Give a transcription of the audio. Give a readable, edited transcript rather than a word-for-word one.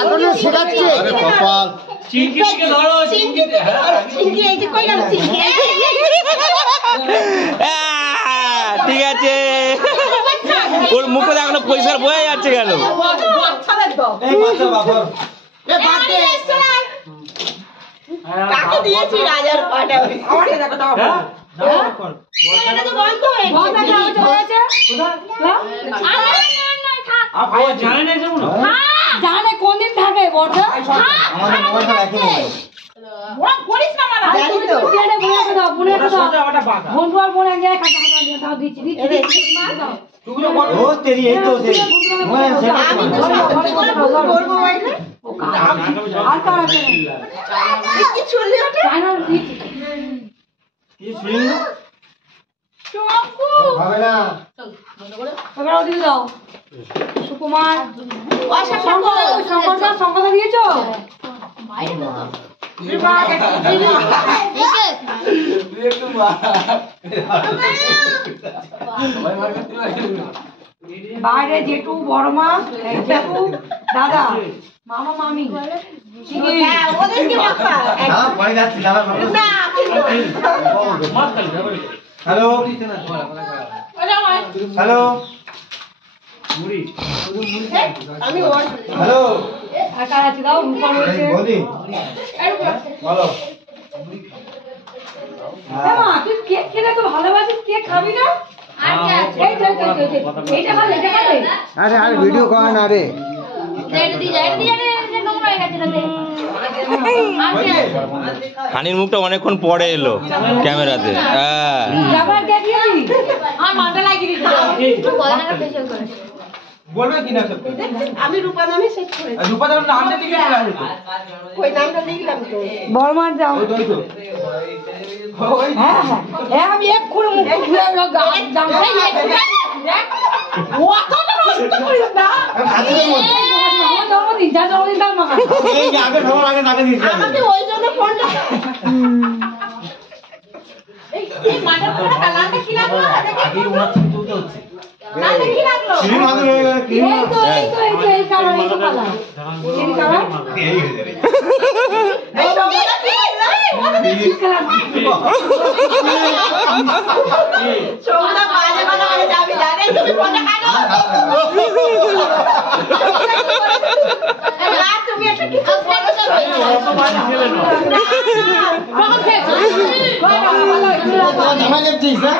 এখনো শেখাচ্ছে। ঠিক আছে, ওর মুখে এখনো পরিষ্কার বোঝা যাচ্ছে কেন? জানে কোনদিন থাকে বড় সুকুমার শঙ্কর দিয়েছ বাইরে জেঠু বড় মা জেঠু দাদা মামা মামি হ্যালো হ্যালো হ্যালো কাছাকাছি দাও রূপা রয়েছে বলো তুই কেক খেলে তো ভালোবাসিস, কেক খাবি না? আরে আর ভিডিও কর না রে। হানির মুখটা অনেকক্ষণ পরে এলো ক্যামেরাতে। বলবে কি না আমি রূপা নামে সেট করেছি। রূপা নামের নামটা লিখে দিলাম। ওই নামটা লিখলাম তো। বড়মার দাও। হ্যাঁ হ্যাঁ আমি এক করে মুখ ঘুরে জামটাই ও তো নষ্ট করিস না। আমার জন্মদিন যা জন্মদিন তার মাখা। এই আগে সবার আগে নাকে দিয়েছি। আমাকে ওই জন্য ফোনটা এই মাটার পুরো কালারটা কি লাগলো? আগে ওনার ছবি তুলতে হচ্ছে। নালে কি লাগলো? ক্রিম আগে হয়ে গেল ক্রিম। এই কালার এই কালার। এই কালার। এই সবটা কি এই কালার। সবটা বাজে বাজে যাবি জানে তুমি ফোনটা কাটো। না তুমি একটা কি করছো? জামা লেপছিস না?